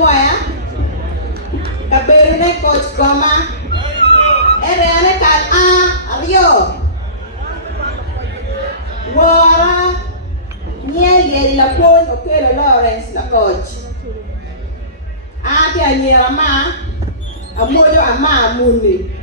mua ya kaberune coach goma ene kan Rio wara nyeli la pon okelo Lawrence la coach ati anyera ma amoyo ama muni